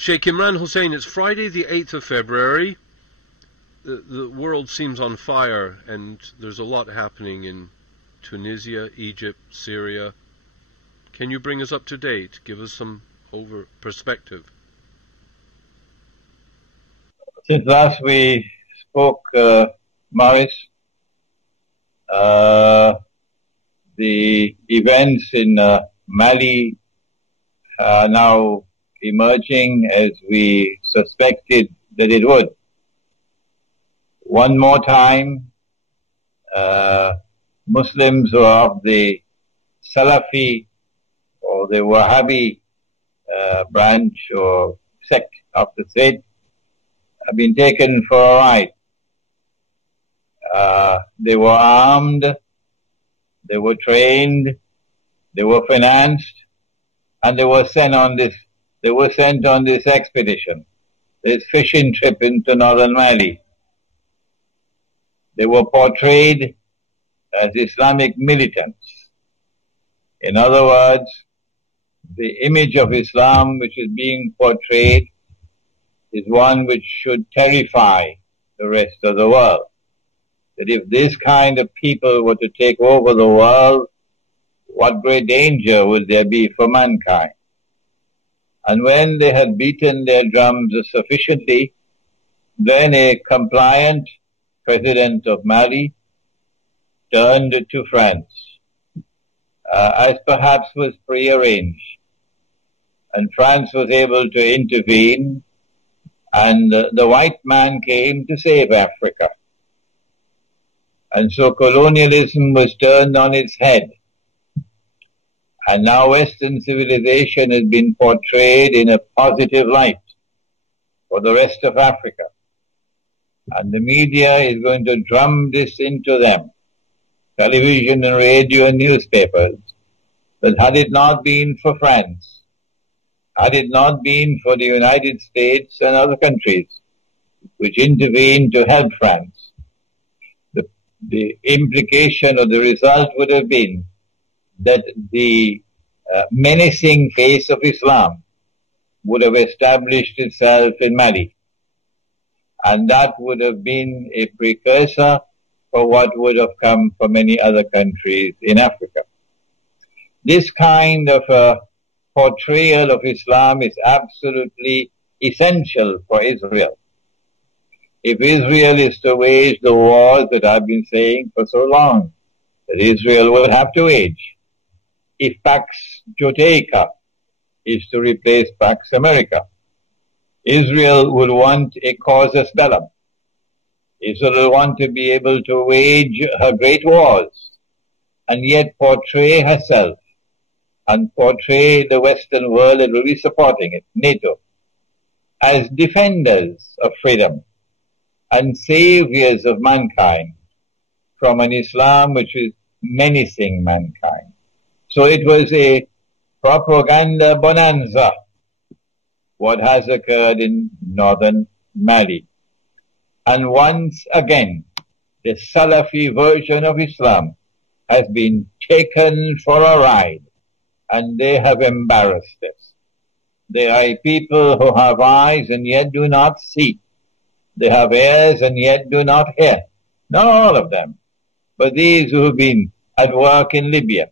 Sheikh Imran Hussein, it's Friday the 8th of February. The world seems on fire, and there's a lot happening in Tunisia, Egypt, Syria. Can you bring us up to date? Give us some perspective. Since last we spoke, Morris, the events in Mali are now emerging as we suspected that it would. One more time, Muslims who are of the Salafi or the Wahhabi branch or sect of the faith have been taken for a ride. They were armed, they were trained, they were financed, and they were sent on this expedition, this fishing trip into northern Mali. They were portrayed as Islamic militants. In other words, the image of Islam which is being portrayed is one which should terrify the rest of the world. That if this kind of people were to take over the world, what great danger would there be for mankind? And when they had beaten their drums sufficiently, then a compliant president of Mali turned to France, as perhaps was prearranged. And France was able to intervene, and the white man came to save Africa. And so colonialism was turned on its head. And now Western civilization has been portrayed in a positive light for the rest of Africa. And the media is going to drum this into them, television and radio and newspapers, that had it not been for France, had it not been for the United States and other countries which intervened to help France, the implication or the result would have been that the menacing face of Islam would have established itself in Mali. And that would have been a precursor for what would have come for many other countries in Africa. This kind of portrayal of Islam is absolutely essential for Israel. If Israel is to wage the wars that I've been saying for so long, that Israel will have to wage, if Pax Judaica is to replace Pax America, Israel will want a casus bellum. Israel will want to be able to wage her great wars and yet portray herself and portray the Western world that will be supporting it, NATO, as defenders of freedom and saviors of mankind from an Islam which is menacing mankind. So it was a propaganda bonanza, what has occurred in northern Mali. And once again, the Salafi version of Islam has been taken for a ride, and they have embarrassed us. They are a people who have eyes and yet do not see. They have ears and yet do not hear. Not all of them, but these who have been at work in Libya.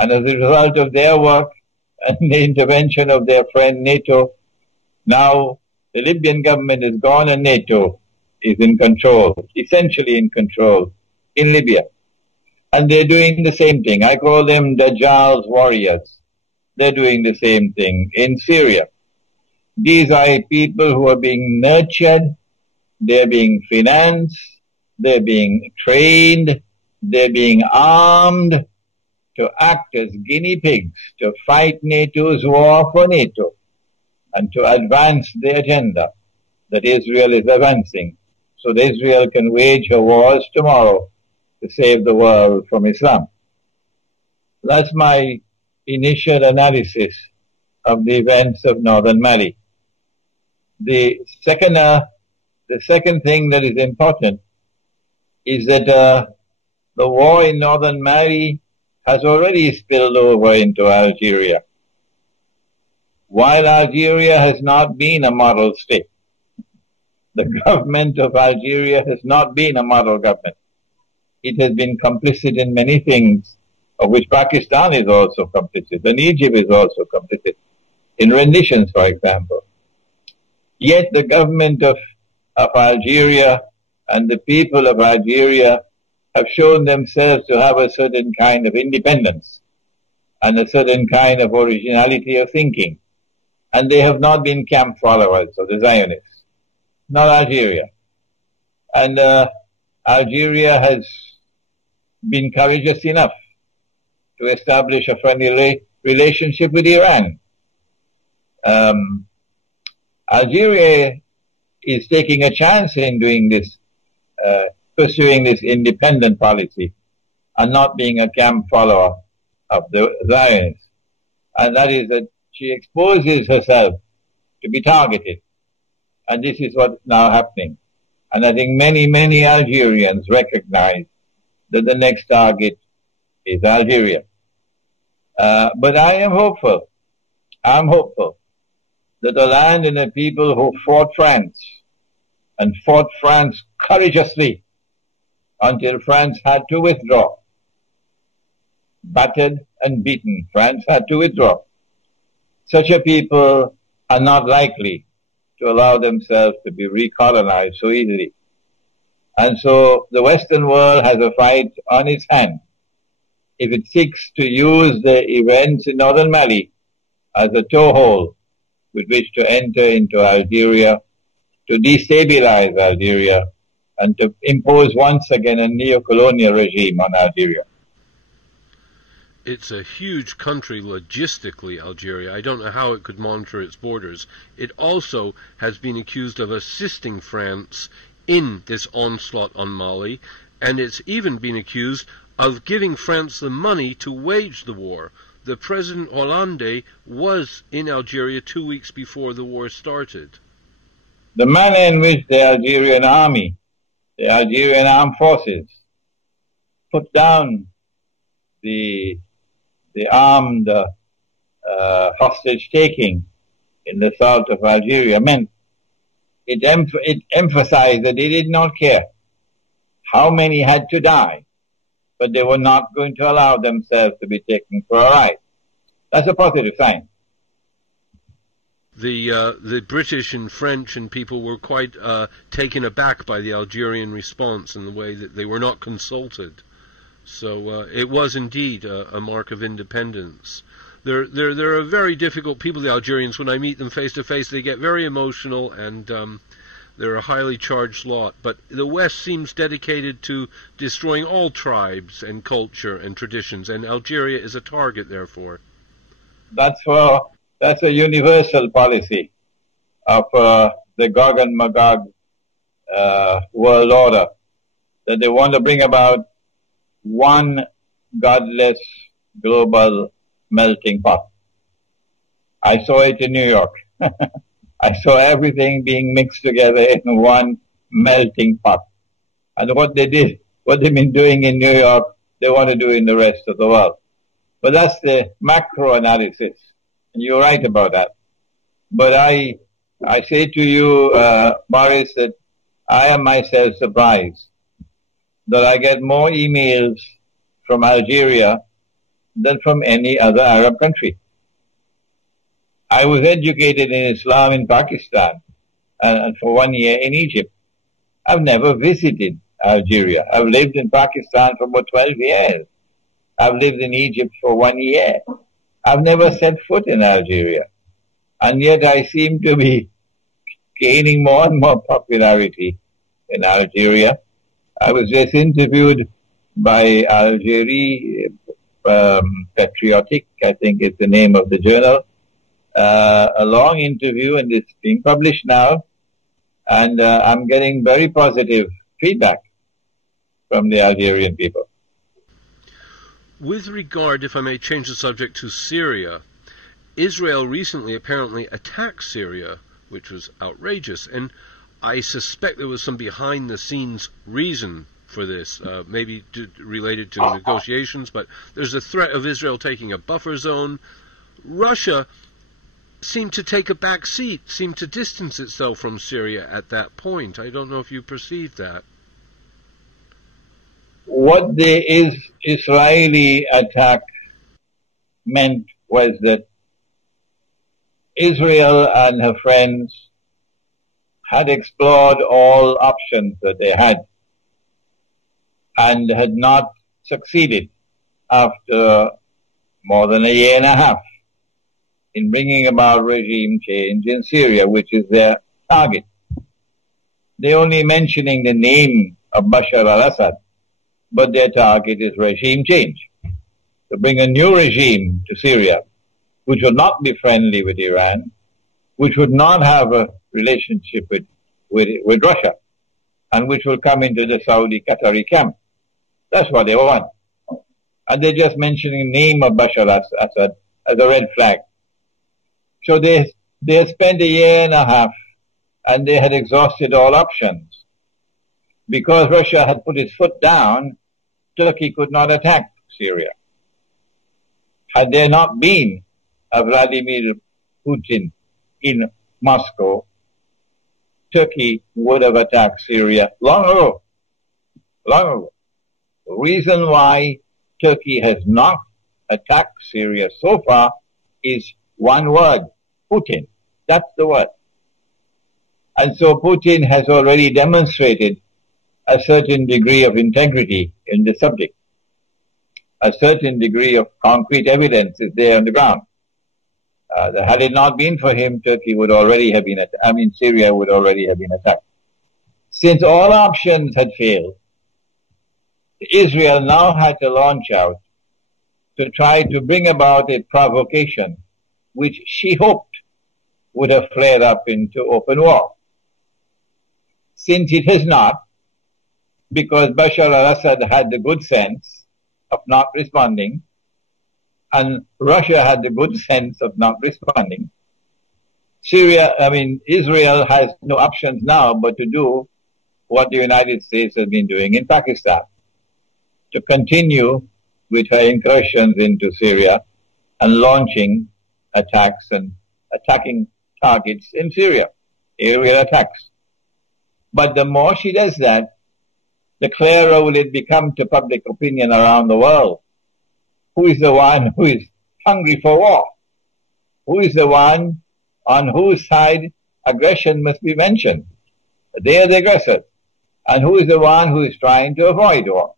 And as a result of their work and the intervention of their friend NATO, now the Libyan government is gone and NATO is in control, essentially in control, in Libya. And they're doing the same thing. I call them Dajjal's warriors. They're doing the same thing in Syria. These are people who are being nurtured, they're being financed, they're being trained, they're being armed to act as guinea pigs, to fight NATO's war for NATO, and to advance the agenda that Israel is advancing, so that Israel can wage her wars tomorrow to save the world from Islam. That's my initial analysis of the events of northern Mali. The second thing that is important is that the war in northern Mali has already spilled over into Algeria. while Algeria has not been a model state, the government of Algeria has not been a model government. It has been complicit in many things, of which Pakistan is also complicit, and Egypt is also complicit, in renditions, for example. Yet the government of Algeria and the people of Algeria have shown themselves to have a certain kind of independence and a certain kind of originality of thinking. And they have not been camp followers of the Zionists, not Algeria. And Algeria has been courageous enough to establish a friendly relationship with Iran. Algeria is taking a chance in doing this, pursuing this independent policy and not being a camp follower of the Zionists. And that is that she exposes herself to be targeted. And this is what's now happening. And I think many Algerians recognize that the next target is Algeria. But I am hopeful. I'm hopeful that the land and the people who fought France and fought France courageously until France had to withdraw, battered and beaten, France had to withdraw. Such a people are not likely to allow themselves to be recolonized so easily. And so the Western world has a fight on its hands if it seeks to use the events in northern Mali as a toehold with which to enter into Algeria, to destabilize Algeria, and to impose once again a neo-colonial regime on Algeria. It's a huge country logistically, Algeria. I don't know how it could monitor its borders. It also has been accused of assisting France in this onslaught on Mali, and it's even been accused of giving France the money to wage the war. The President Hollande was in Algeria 2 weeks before the war started. The manner in which the Algerian army, the Algerian armed forces, put down the armed hostage-taking in the south of Algeria meant it emphasized that they did not care how many had to die, but they were not going to allow themselves to be taken for a ride. That's a positive sign. The British and French and people were quite taken aback by the Algerian response in the way that they were not consulted. So it was indeed a mark of independence. They're a very difficult people, the Algerians. When I meet them face to face, they get very emotional, and they're a highly charged lot. But the West seems dedicated to destroying all tribes and culture and traditions, and Algeria is a target, therefore. That's a universal policy of the Gog and Magog world order, that they want to bring about one godless global melting pot. I saw it in New York. I saw everything being mixed together in one melting pot. And what they've been doing in New York, they want to do in the rest of the world. But that's the macro analysis. And you're right about that. But I say to you, Boris, that I am myself surprised that I get more emails from Algeria than from any other Arab country. I was educated in Islam in Pakistan and for 1 year in Egypt. I've never visited Algeria. I've lived in Pakistan for about 12 years. I've lived in Egypt for 1 year. I've never set foot in Algeria. And yet I seem to be gaining more and more popularity in Algeria. I was just interviewed by Algerie Patriotic, I think is the name of the journal. A long interview, and it's being published now. And I'm getting very positive feedback from the Algerian people. With regard, if I may change the subject, to Syria, Israel recently apparently attacked Syria, which was outrageous, and I suspect there was some behind-the-scenes reason for this, maybe related to negotiations, but there's a threat of Israel taking a buffer zone. Russia seemed to take a back seat, seemed to distance itself from Syria at that point. I don't know if you perceived that. What the Israeli attack meant was that Israel and her friends had explored all options that they had and had not succeeded after more than a year and a half in bringing about regime change in Syria, which is their target. They're only mentioning the name of Bashar al-Assad, but their target is regime change. To bring a new regime to Syria, which would not be friendly with Iran, which would not have a relationship with Russia, and which will come into the Saudi-Qatari camp. That's what they want. And they're just mentioning the name of Bashar al-Assad as a red flag. So they had spent a year and a half, and they had exhausted all options. Because Russia had put its foot down, Turkey could not attack Syria. Had there not been a Vladimir Putin in Moscow, Turkey would have attacked Syria long ago. Long ago. The reason why Turkey has not attacked Syria so far is one word, Putin. That's the word. And so Putin has already demonstrated a certain degree of integrity in the subject. A certain degree of concrete evidence is there on the ground. Had it not been for him, Turkey would already have been Syria would already have been attacked. Since all options had failed, Israel now had to launch out to try to bring about a provocation which she hoped would have flared up into open war. Since it has not, because Bashar al-Assad had the good sense of not responding, and Russia had the good sense of not responding, Israel has no options now but to do what the United States has been doing in Pakistan, to continue with her incursions into Syria and launching attacks and attacking targets in Syria, aerial attacks. But the more she does that, the clearer will it become to public opinion around the world. Who is the one who is hungry for war? Who is the one on whose side aggression must be mentioned? They are the aggressors. And who is the one who is trying to avoid war?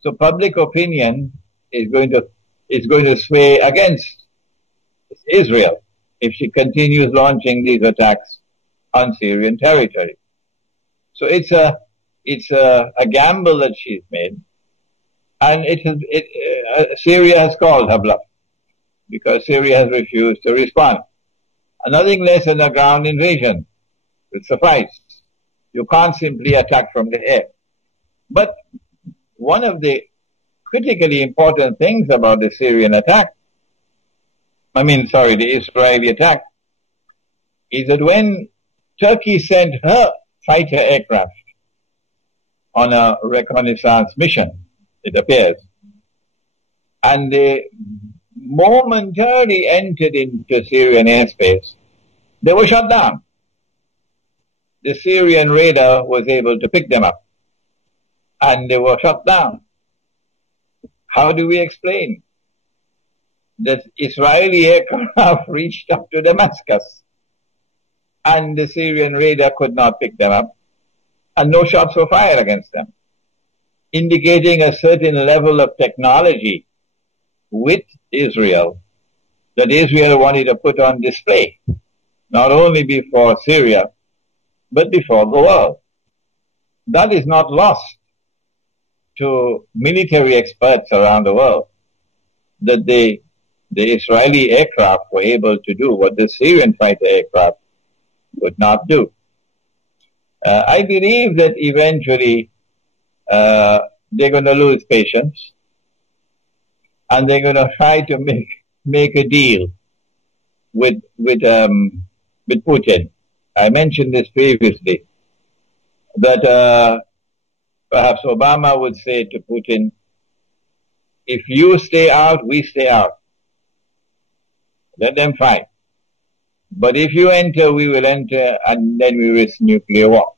So public opinion is going to sway against Israel if she continues launching these attacks on Syrian territory. So it's a gamble that she's made, and Syria has called her bluff because Syria has refused to respond. And nothing less than a ground invasion will suffice. You can't simply attack from the air. But one of the critically important things about the Syrian attack, the Israeli attack, is that when Turkey sent her fighter aircraft on a reconnaissance mission, it appears, and they momentarily entered into Syrian airspace, they were shot down. The Syrian radar was able to pick them up, and they were shot down. How do we explain that Israeli aircraft reached up to Damascus, and the Syrian radar could not pick them up, and no shots were fired against them, indicating a certain level of technology with Israel that Israel wanted to put on display, not only before Syria, but before the world. That is not lost to military experts around the world, that the Israeli aircraft were able to do what the Syrian fighter aircraft could not do. I believe that eventually they're going to lose patience, and they're going to try to make a deal with Putin. I mentioned this previously, that perhaps Obama would say to Putin, if you stay out, we stay out. Let them fight. But if you enter, we will enter, and then we risk nuclear war.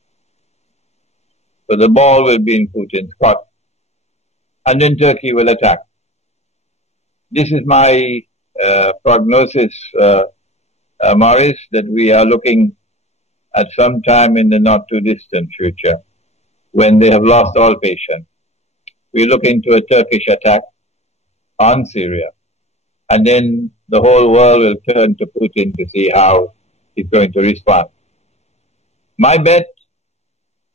So the ball will be in Putin's court. And then Turkey will attack. This is my prognosis, Morris, that we are looking at some time in the not too distant future, when they have lost all patience. We look into a Turkish attack on Syria, and then the whole world will turn to Putin to see how he's going to respond. My bet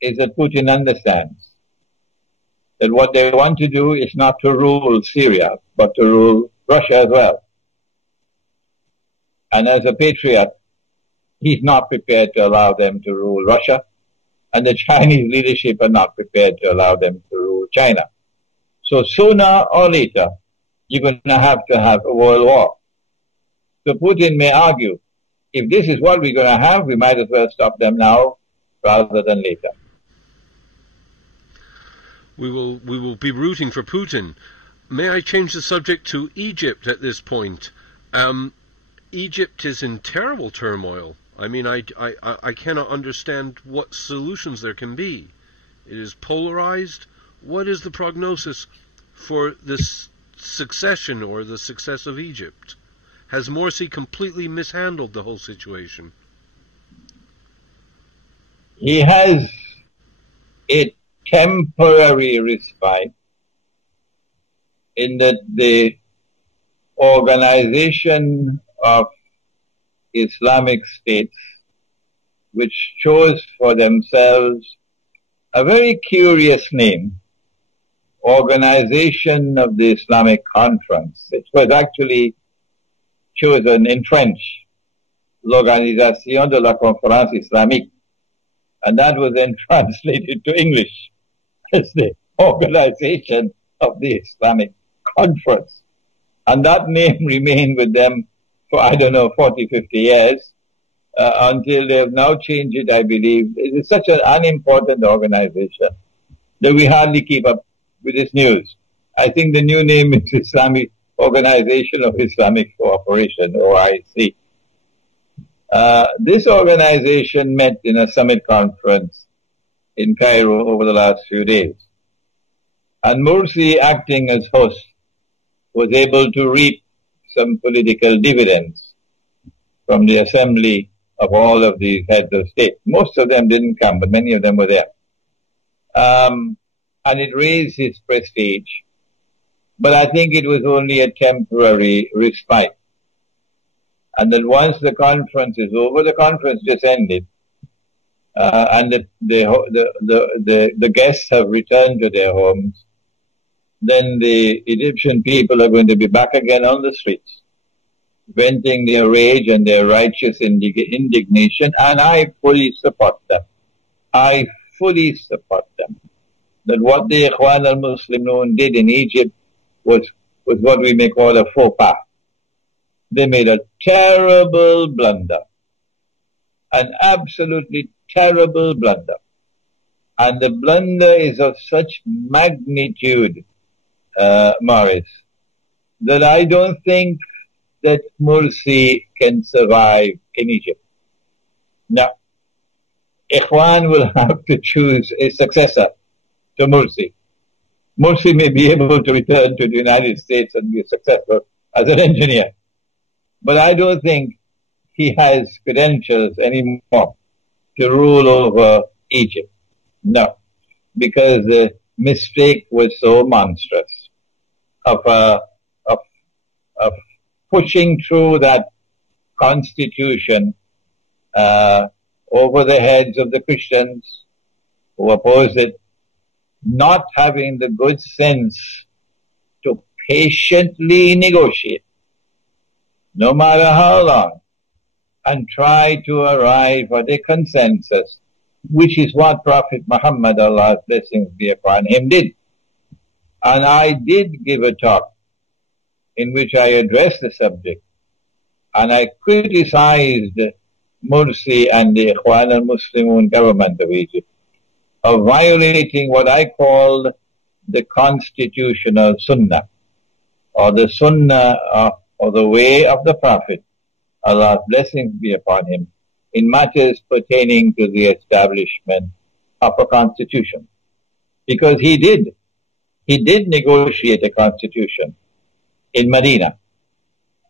is that Putin understands that what they want to do is not to rule Syria, but to rule Russia as well. And as a patriot, he's not prepared to allow them to rule Russia, and the Chinese leadership are not prepared to allow them to rule China. So sooner or later, you're going to have a world war. So Putin may argue, if this is what we're going to have, we might as well stop them now rather than later. We will be rooting for Putin. May I change the subject to Egypt at this point? Egypt is in terrible turmoil. I mean, I cannot understand what solutions there can be. It is polarized. What is the prognosis for this succession or the success of Egypt? Has Morsi completely mishandled the whole situation? He has a temporary respite in that the organization of Islamic states, which chose for themselves a very curious name, Organization of the Islamic Conference. It was actually chosen in French, L'Organisation de la Conférence Islamique, and that was then translated to English as the Organization of the Islamic Conference. And that name remained with them for, 40, 50 years, until they have now changed it, I believe. It is such an unimportant organization that we hardly keep up with this news. I think the new name is Islamic Organization of Islamic Cooperation, OIC. This organization met in a summit conference in Cairo over the last few days. And Morsi, acting as host, was able to reap some political dividends from the assembly of all of these heads of state. Most of them didn't come, but many of them were there. And it raised his prestige. But I think it was only a temporary respite. And then once the conference is over, the conference just ended, and the guests have returned to their homes, then the Egyptian people are going to be back again on the streets, venting their rage and their righteous indignation, and I fully support them. I fully support them. That what the Ikhwan al-Muslimun did in Egypt was what we may call a faux pas. They made a terrible blunder, an absolutely terrible blunder. And the blunder is of such magnitude, Morris, that I don't think that Morsi can survive in Egypt. Now, Ikhwan will have to choose a successor to Morsi. Morsi may be able to return to the United States and be successful as an engineer. But I don't think he has credentials anymore to rule over Egypt. No, because the mistake was so monstrous of pushing through that constitution over the heads of the Christians who opposed it, not having the good sense to patiently negotiate, no matter how long, and try to arrive at a consensus, which is what Prophet Muhammad, Allah's blessings be upon him, did. And I did give a talk in which I addressed the subject, and I criticized Morsi and the Ikhwan al-Muslimun government of Egypt of violating what I called the constitutional sunnah, or the sunnah or the way of the Prophet, Allah's blessings be upon him, in matters pertaining to the establishment of a constitution. Because he did negotiate a constitution in Medina.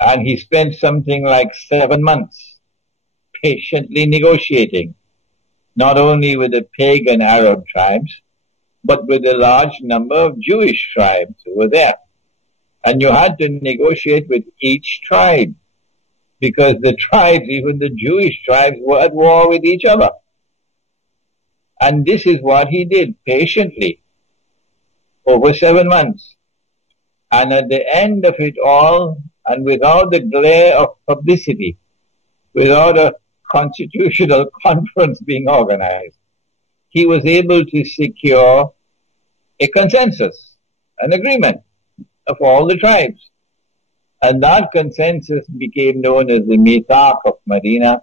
And he spent something like 7 months patiently negotiating, not only with the pagan Arab tribes, but with a large number of Jewish tribes who were there. And you had to negotiate with each tribe, because the tribes, even the Jewish tribes, were at war with each other. And this is what he did, patiently, over 7 months. And at the end of it all, and without the glare of publicity, without a constitutional conference being organized, he was able to secure a consensus, an agreement of all the tribes. And that consensus became known as the Mithaq of Medina,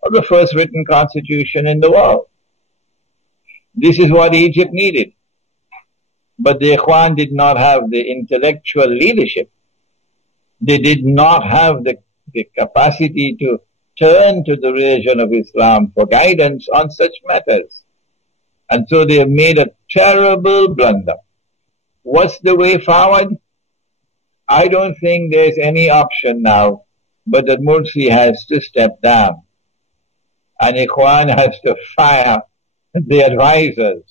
or the first written constitution in the world. This is what Egypt needed. But the Ikhwan did not have the intellectual leadership. They did not have the capacity to turn to the religion of Islam for guidance on such matters. And so they have made a terrible blunder. What's the way forward? I don't think there's any option now, but that Mursi has to step down. And Ikhwan has to fire the advisors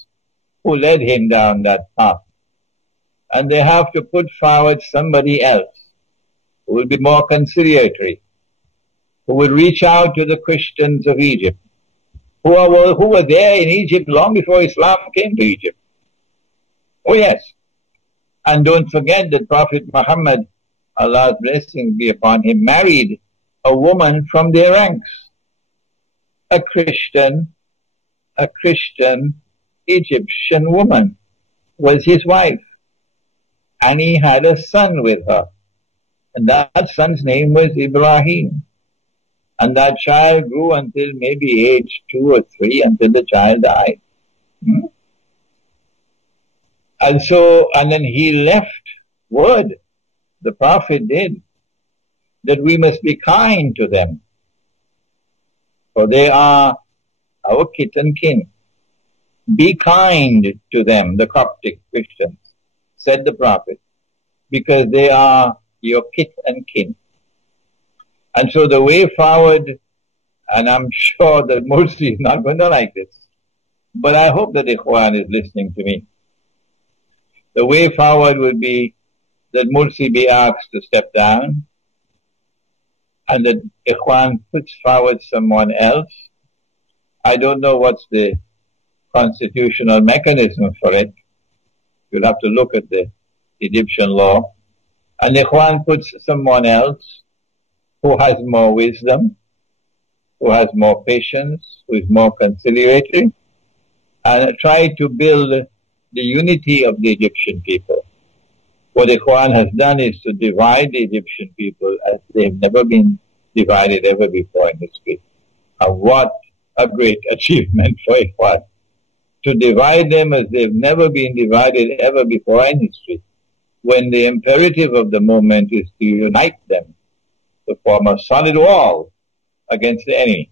who led him down that path. And they have to put forward somebody else who will be more conciliatory, who will reach out to the Christians of Egypt, who were there in Egypt long before Islam came to Egypt. Oh yes. And don't forget that Prophet Muhammad, Allah's blessings be upon him, married a woman from their ranks. A Christian Egyptian woman was his wife. And he had a son with her. And that son's name was Ibrahim. And that child grew until maybe age 2 or 3, until the child died. And then he left word, the Prophet did, that we must be kind to them, for they are our kith and kin. Be kind to them, the Coptic Christians, said the Prophet, because they are your kith and kin. And so the way forward, and I'm sure that Mursi is not going to like this, but I hope that Ikhwan is listening to me. The way forward would be that Mursi be asked to step down, and that Ikhwan puts forward someone else. I don't know what's the constitutional mechanism for it. You'll have to look at the Egyptian law. And Ikhwan puts someone else who has more wisdom, who has more patience, who is more conciliatory, and try to build the unity of the Egyptian people. What Ikhwan has done is to divide the Egyptian people as they've never been divided ever before in history. And what a great achievement for Ikhwan, to divide them as they've never been divided ever before in history, when the imperative of the moment is to unite them, to form a solid wall against the enemy.